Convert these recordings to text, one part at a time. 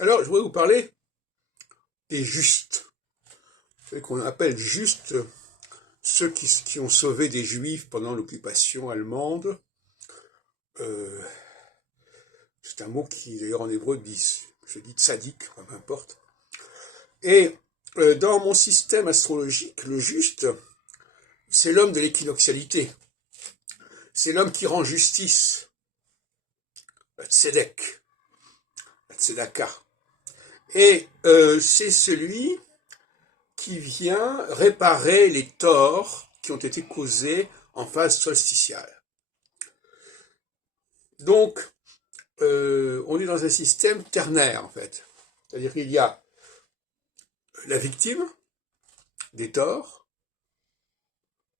Alors, je voudrais vous parler des justes. Vous savez qu'on appelle justes ceux qui ont sauvé des juifs pendant l'occupation allemande. Euh, c'est un mot qui, d'ailleurs, en hébreu, se dit tzaddik, enfin, peu importe. Et dans mon système astrologique, le juste, c'est l'homme de l'équinoxialité. C'est l'homme qui rend justice. La tzedek, la tzedaka. Et c'est celui qui vient réparer les torts qui ont été causés en phase solsticiale. Donc, on est dans un système ternaire, en fait. C'est-à-dire qu'il y a la victime des torts,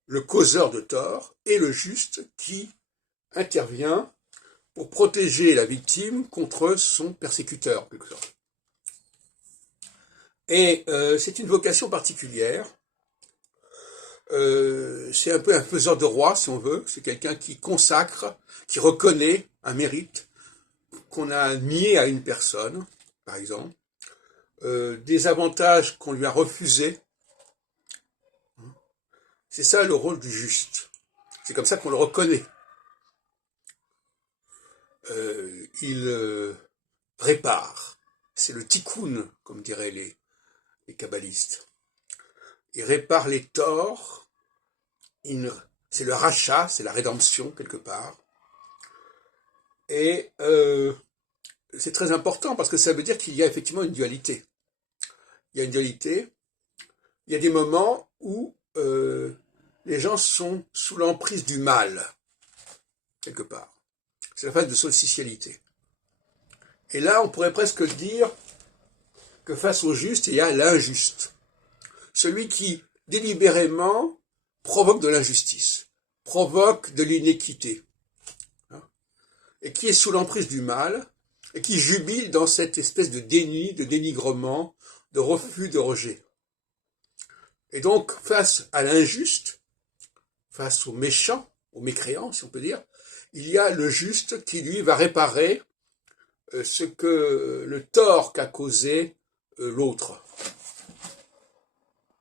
le causeur de torts, et le juste qui intervient pour protéger la victime contre son persécuteur, en quelque sorte. Et c'est une vocation particulière. C'est un peu un faiseur de roi, si on veut. C'est quelqu'un qui consacre, qui reconnaît un mérite qu'on a nié à une personne, par exemple, des avantages qu'on lui a refusés. C'est ça le rôle du juste. C'est comme ça qu'on le reconnaît. Il répare. C'est le tikkun, comme diraient les kabbalistes. Il répare les torts. C'est le rachat, c'est la rédemption, quelque part. Et c'est très important parce que ça veut dire qu'il y a effectivement une dualité. Il y a une dualité. Il y a des moments où les gens sont sous l'emprise du mal, quelque part. C'est la phase de solsticialité. Et là, on pourrait presque dire que face au juste, il y a l'injuste. Celui qui, délibérément, provoque de l'injustice, provoque de l'inéquité, hein, et qui est sous l'emprise du mal, et qui jubile dans cette espèce de déni, de dénigrement, de refus, de rejet. Et donc, face à l'injuste, face au méchant, au mécréant, si on peut dire, il y a le juste qui, lui, va réparer le tort qu'a causé l'autre.